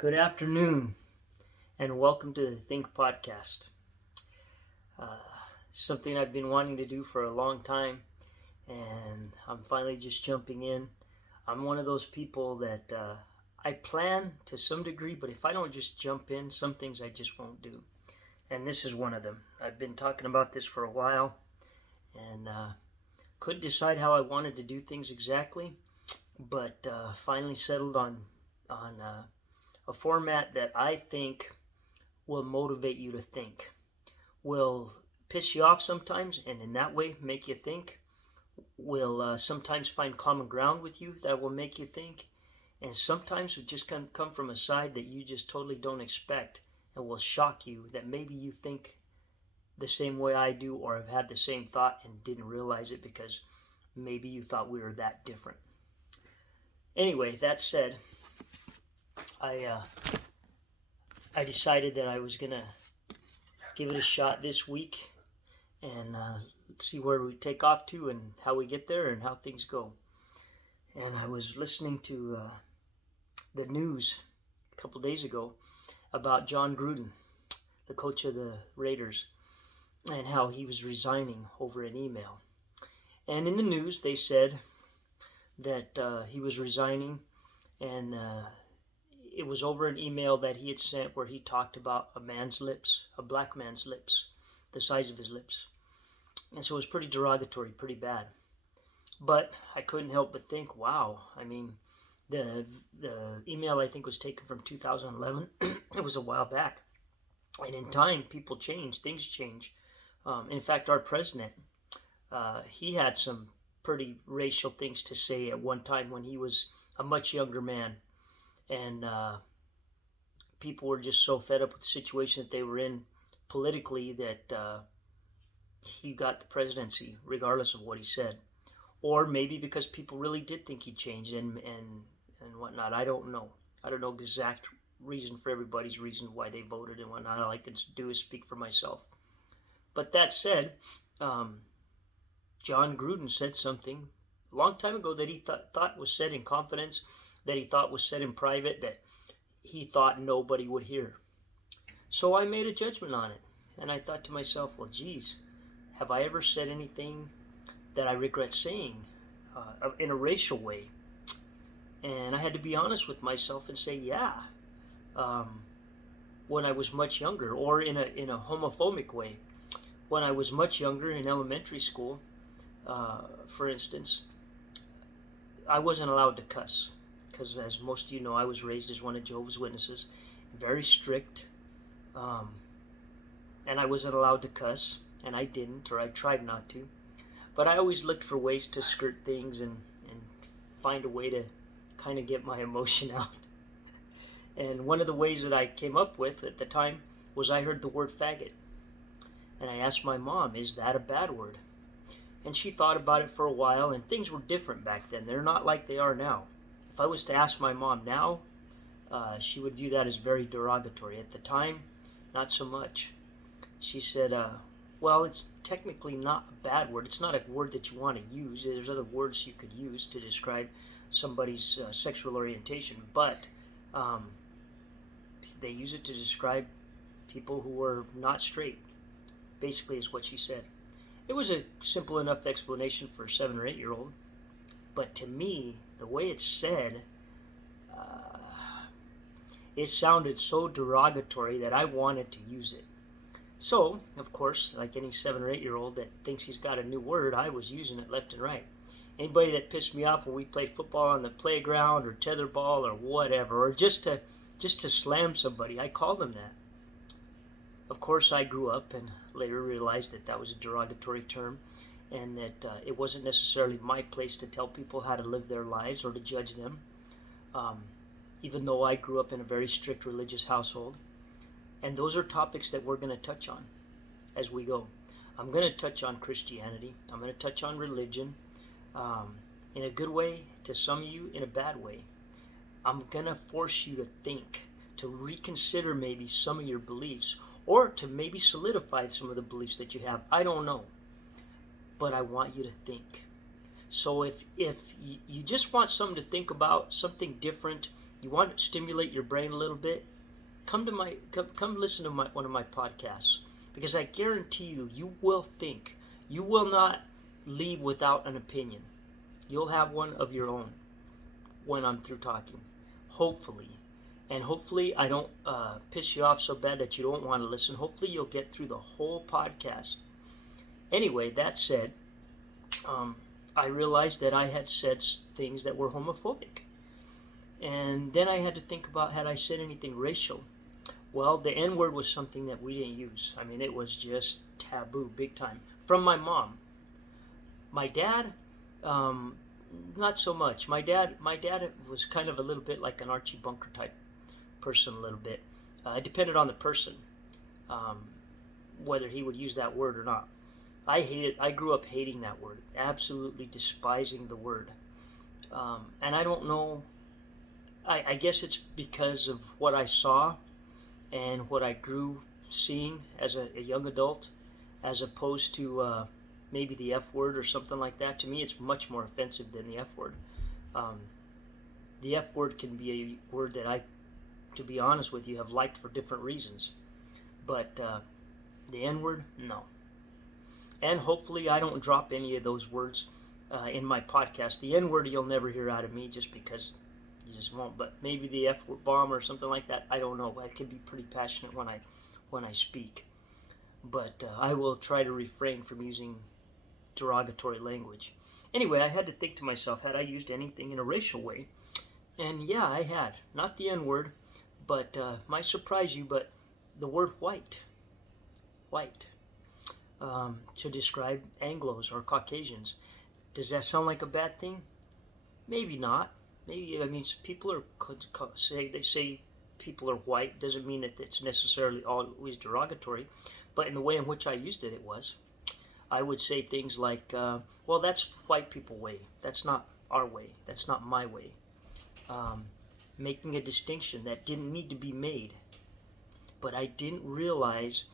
Good afternoon, and welcome to the Think Podcast. Uh, Something I've been wanting to do for a long time, and I'm finally just jumping in. I'm one of those people that I plan to some degree, but if I don't just jump in, some things I just won't do. And this is one of them. I've been talking about this for a while, and couldn't decide how I wanted to do things exactly, but finally settled on a format that I think will motivate you to think, will piss you off sometimes, and in that way make you think, will sometimes find common ground with you that will make you think, and sometimes will just come from a side that you just totally don't expect and will shock you that maybe you think the same way I do or have had the same thought and didn't realize it because maybe you thought we were that different. Anyway, that said, I decided that I was going to give it a shot this week and see where we take off to and how we get there and how things go. And I was listening to the news a couple days ago about John Gruden, the coach of the Raiders, and how he was resigning over an email. And in the news they said that he was resigning, and it was over an email that he had sent where he talked about a man's lips, a black man's lips, the size of his lips. And so it was pretty derogatory, pretty bad. But I couldn't help but think, wow, I mean, the email I think was taken from 2011. It was a while back. And in time, people change, things change. In fact, our president, he had some pretty racial things to say at one time when he was a much younger man. And people were just so fed up with the situation that they were in politically that he got the presidency, regardless of what he said. Or maybe because people really did think he changed and whatnot. I don't know. I don't know the exact reason for everybody's reason why they voted and whatnot. All I can do is speak for myself. But that said, John Gruden said something a long time ago that he thought was said in confidence, that he thought was said in private, that he thought nobody would hear. So I made a judgment on it. And I thought to myself, well, geez, have I ever said anything that I regret saying in a racial way? And I had to be honest with myself and say, yeah, when I was much younger, or in a homophobic way. When I was much younger in elementary school, for instance, I wasn't allowed to cuss. Because as most of you know, I was raised as one of Jehovah's Witnesses, very strict, and I wasn't allowed to cuss, and I didn't, or I tried not to. But I always looked for ways to skirt things and find a way to kind of get my emotion out. And one of the ways that I came up with at the time was I heard the word faggot. And I asked my mom, is that a bad word? And she thought about it for a while, and things were different back then. They're not like they are now. If I was to ask my mom now, she would view that as very derogatory. At the time, not so much. She said, well, it's technically not a bad word. It's not a word that you want to use. There's other words you could use to describe somebody's sexual orientation, but they use it to describe people who are not straight, basically is what she said. It was a simple enough explanation for a 7 or 8 year old, but to me, the way it's said, it sounded so derogatory that I wanted to use it. So, of course, like any 7 or 8 year old that thinks he's got a new word, I was using it left and right. Anybody that pissed me off when we played football on the playground or tetherball or whatever, or just to slam somebody, I called them that. Of course, I grew up and later realized that that was a derogatory term, and that it wasn't necessarily my place to tell people how to live their lives or to judge them, even though I grew up in a very strict religious household. And those are topics that we're going to touch on as we go. I'm going to touch on Christianity. I'm going to touch on religion, in a good way, to some of you in a bad way. I'm going to force you to think, to reconsider maybe some of your beliefs, or to maybe solidify some of the beliefs that you have. I don't know. But I want you to think. So if you just want something to think about, something different, You want to stimulate your brain a little bit? Come listen to one of my podcasts, because I guarantee you, you will think. You will not leave without an opinion. You'll have one of your own when I'm through talking, hopefully. And hopefully I don't piss you off so bad that you don't want to listen. Hopefully you'll get through the whole podcast. Anyway, that said, I realized that I had said things that were homophobic. And then I had to think about, had I said anything racial? Well, the N word was something that we didn't use. I mean, it was just taboo, big time. From my mom. My dad, not so much. My dad was kind of a little bit like an Archie Bunker type person, a little bit. It depended on the person, whether he would use that word or not. I grew up hating that word, absolutely despising the word. And I don't know, I guess it's because of what I saw and what I grew seeing as a young adult, as opposed to maybe the F word or something like that. To me, it's much more offensive than the F word. The F word can be a word that I, to be honest with you, have liked for different reasons. But the N word, no. And hopefully I don't drop any of those words in my podcast. The N word you'll never hear out of me, just because you just won't. But maybe the F bomb or something like that, I don't know. I can be pretty passionate when I speak. But I will try to refrain from using derogatory language. Anyway, I had to think to myself, had I used anything in a racial way? And yeah, I had. Not the N word, but might surprise you, but the word white. White. To describe Anglos or Caucasians. Does that sound like a bad thing? Maybe not. Maybe, I mean, people are they say people are white. Doesn't mean that it's necessarily always derogatory, but in the way in which I used it, it was. I would say things like, well, that's white people way. That's not our way. That's not my way. Making a distinction that didn't need to be made. But I didn't realize,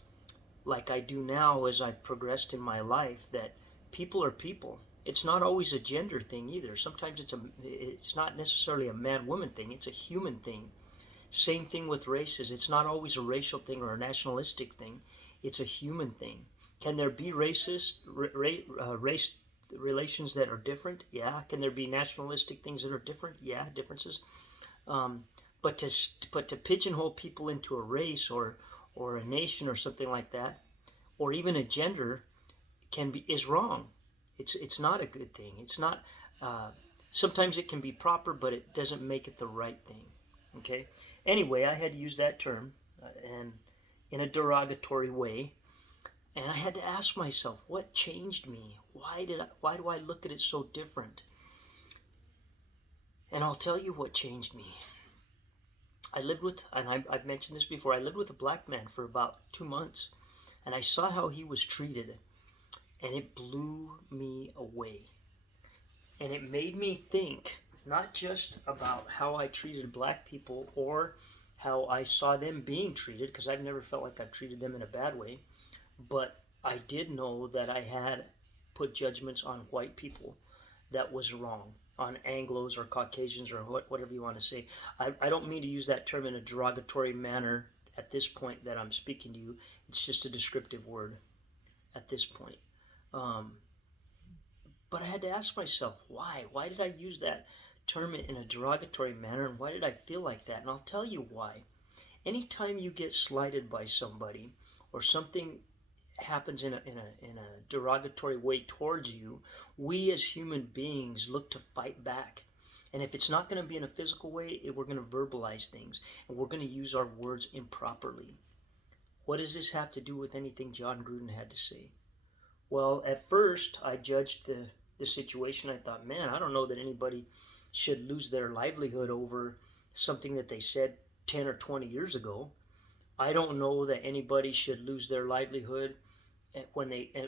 like I do now as I progressed in my life, that people are people. It's not always a gender thing either. Sometimes it's not necessarily a man-woman thing. It's a human thing. Same thing with races. It's not always a racial thing or a nationalistic thing. It's a human thing. Can there be race relations that are different? Yeah. Can there be nationalistic things that are different? Yeah, differences. But to pigeonhole people into a race or a nation or something like that, or even a gender, is wrong. It's not a good thing. It's not. Sometimes it can be proper, but it doesn't make it the right thing. Okay. Anyway, I had used that term and in a derogatory way, and I had to ask myself, what changed me? Why do I look at it so different? And I'll tell you what changed me. I lived with, and I've mentioned this before, I lived with a black man for about 2 months, and I saw how he was treated, and it blew me away. And it made me think, not just about how I treated black people or how I saw them being treated, because I've never felt like I've treated them in a bad way, but I did know that I had put judgments on white people that was wrong, on Anglos or Caucasians or whatever you want to say. I don't mean to use that term in a derogatory manner at this point that I'm speaking to you. It's just a descriptive word at this point. But I had to ask myself, why? Why did I use that term in a derogatory manner, and why did I feel like that? And I'll tell you why. Anytime you get slighted by somebody, or something happens in a derogatory way towards you, we as human beings look to fight back. And if it's not going to be in a physical way, we're going to verbalize things, and we're going to use our words improperly. What does this have to do with anything John Gruden had to say? Well, at first, I judged the situation. I thought, man, I don't know that anybody should lose their livelihood over something that they said 10 or 20 years ago. I don't know that anybody should lose their livelihood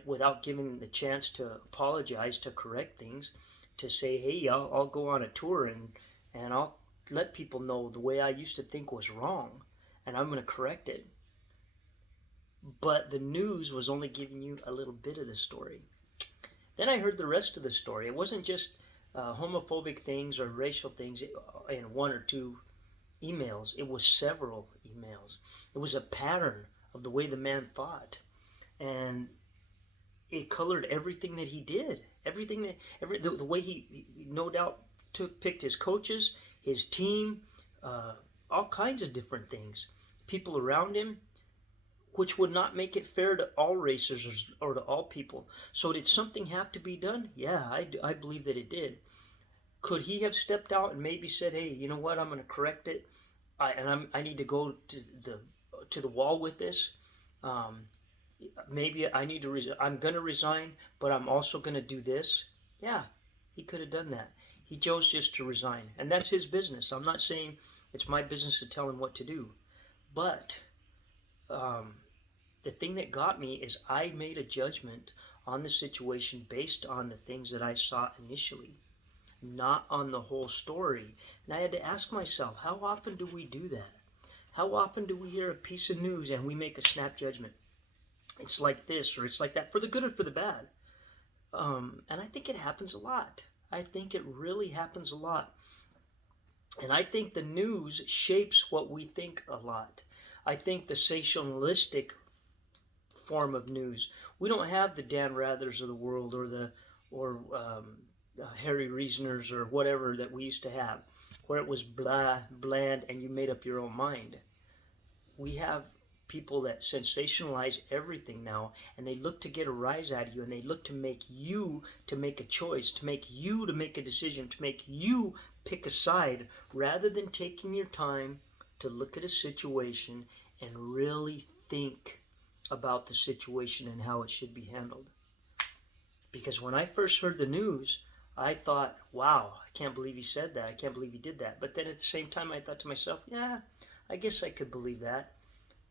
without giving them the chance to apologize, to correct things, to say, hey, I'll go on a tour and I'll let people know the way I used to think was wrong, and I'm going to correct it. But the news was only giving you a little bit of the story. Then I heard the rest of the story. It wasn't just homophobic things or racial things in one or two emails. It was several emails. It was a pattern of the way the man thought, and it colored everything that he did. Everything that the way he no doubt picked his coaches, his team, all kinds of different things, people around him, which would not make it fair to all racers or to all people. So did something have to be done? Yeah, I believe that it did. Could he have stepped out and maybe said, "Hey, you know what? I'm going to correct it, I need to go to the wall with this. Um, Maybe I need to I'm going to resign, but I'm also going to do this." Yeah, he could have done that. He chose just to resign, and that's his business. I'm not saying it's my business to tell him what to do, but um, the thing that got me is I made a judgment on the situation based on the things that I saw initially, not on the whole story. And I had to ask myself, how often do we do that? How often do we hear a piece of news and we make a snap judgment? It's like this or it's like that, for the good or for the bad. And I think it happens a lot. I think it really happens a lot. And I think the news shapes what we think a lot. I think the sensationalistic form of news. We don't have the Dan Rathers of the world or Harry Reasoners or whatever that we used to have, where it was blah, bland, and you made up your own mind. We have people that sensationalize everything now, and they look to get a rise out of you, and they look to make you to make a choice, to make you to make a decision, to make you pick a side, rather than taking your time to look at a situation and really think about the situation and how it should be handled. Because when I first heard the news, I thought, wow, I can't believe he said that. I can't believe he did that. But then at the same time, I thought to myself, yeah, I guess I could believe that.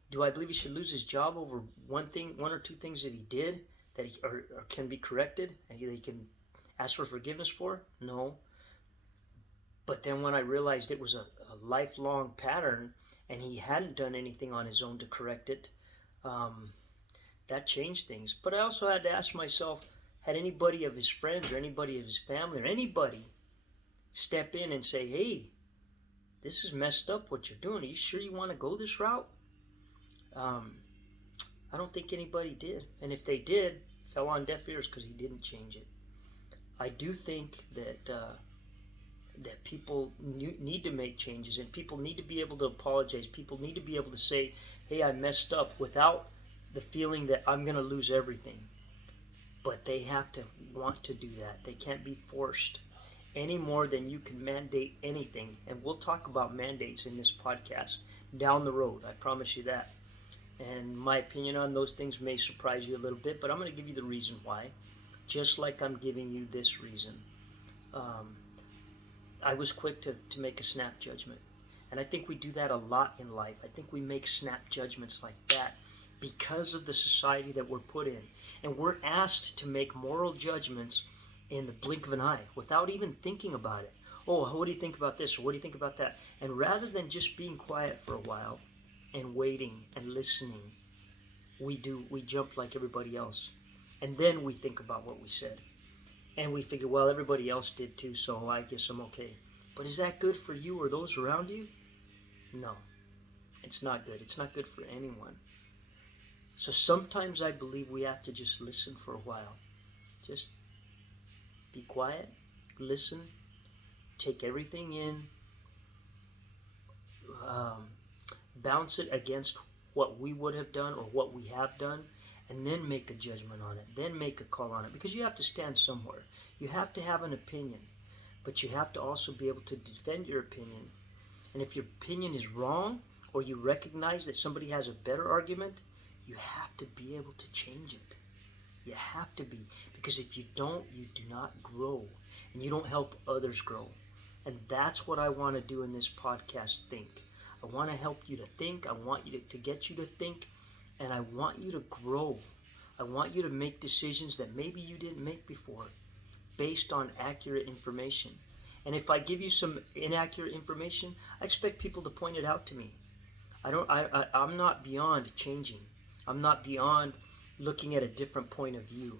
Do I believe he should lose his job over one or two things that he did that or can be corrected and he can ask for forgiveness for? No. But then when I realized it was a lifelong pattern and he hadn't done anything on his own to correct it, that changed things. But I also had to ask myself, had anybody of his friends or anybody of his family or anybody step in and say, "Hey, this is messed up what you're doing. Are you sure you want to go this route?" I don't think anybody did. And if they did, it fell on deaf ears because he didn't change it. I do think that people need to make changes, and people need to be able to apologize. People need to be able to say, "Hey, I messed up," without the feeling that I'm going to lose everything. But they have to want to do that. They can't be forced any more than you can mandate anything. And we'll talk about mandates in this podcast down the road. I promise you that. And my opinion on those things may surprise you a little bit, but I'm going to give you the reason why, just like I'm giving you this reason. I was quick to make a snap judgment. And I think we do that a lot in life. I think we make snap judgments like that because of the society that we're put in. And we're asked to make moral judgments in the blink of an eye without even thinking about it. Oh, what do you think about this? Or what do you think about that? And rather than just being quiet for a while and waiting and listening, we jump like everybody else. And then we think about what we said. And we figure, well, everybody else did too, so I guess I'm okay. But is that good for you or those around you? No, it's not good. It's not good for anyone. So sometimes I believe we have to just listen for a while. Just be quiet, listen, take everything in, bounce it against what we would have done or what we have done, and then make a judgment on it, then make a call on it, because you have to stand somewhere. You have to have an opinion, but you have to also be able to defend your opinion. And if your opinion is wrong, or you recognize that somebody has a better argument, you have to be able to change it. You have to be, because if you don't, you do not grow, and you don't help others grow. And that's what I want to do in this podcast, Think. I want to help you to think. I want you to get you to think, and I want you to grow. I want you to make decisions that maybe you didn't make before, based on accurate information. And if I give you some inaccurate information, I expect people to point it out to me. I'm not beyond changing. I'm not beyond looking at a different point of view.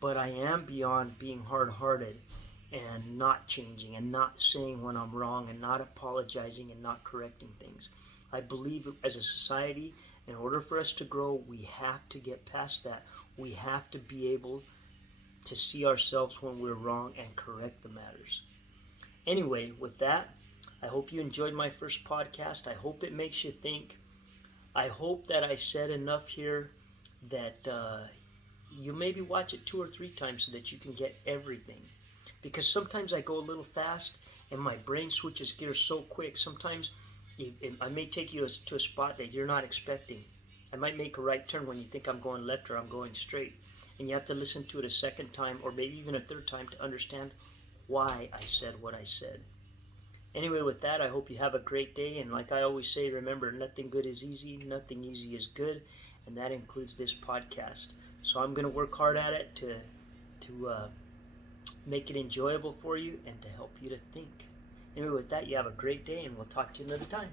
But I am beyond being hard-hearted and not changing and not saying when I'm wrong and not apologizing and not correcting things. I believe as a society, in order for us to grow, we have to get past that. We have to be able to see ourselves when we're wrong and correct the matters. Anyway, with that, I hope you enjoyed my first podcast. I hope it makes you think. I hope that I said enough here that you maybe watch it 2 or 3 times so that you can get everything. Because sometimes I go a little fast and my brain switches gears so quick. Sometimes I may take you to a spot that you're not expecting. I might make a right turn when you think I'm going left or I'm going straight. And you have to listen to it a second time or maybe even a third time to understand why I said what I said. Anyway, with that, I hope you have a great day. And like I always say, remember, nothing good is easy, nothing easy is good, and that includes this podcast. So I'm going to work hard at it to make it enjoyable for you and to help you to think. Anyway, with that, you have a great day, and we'll talk to you another time.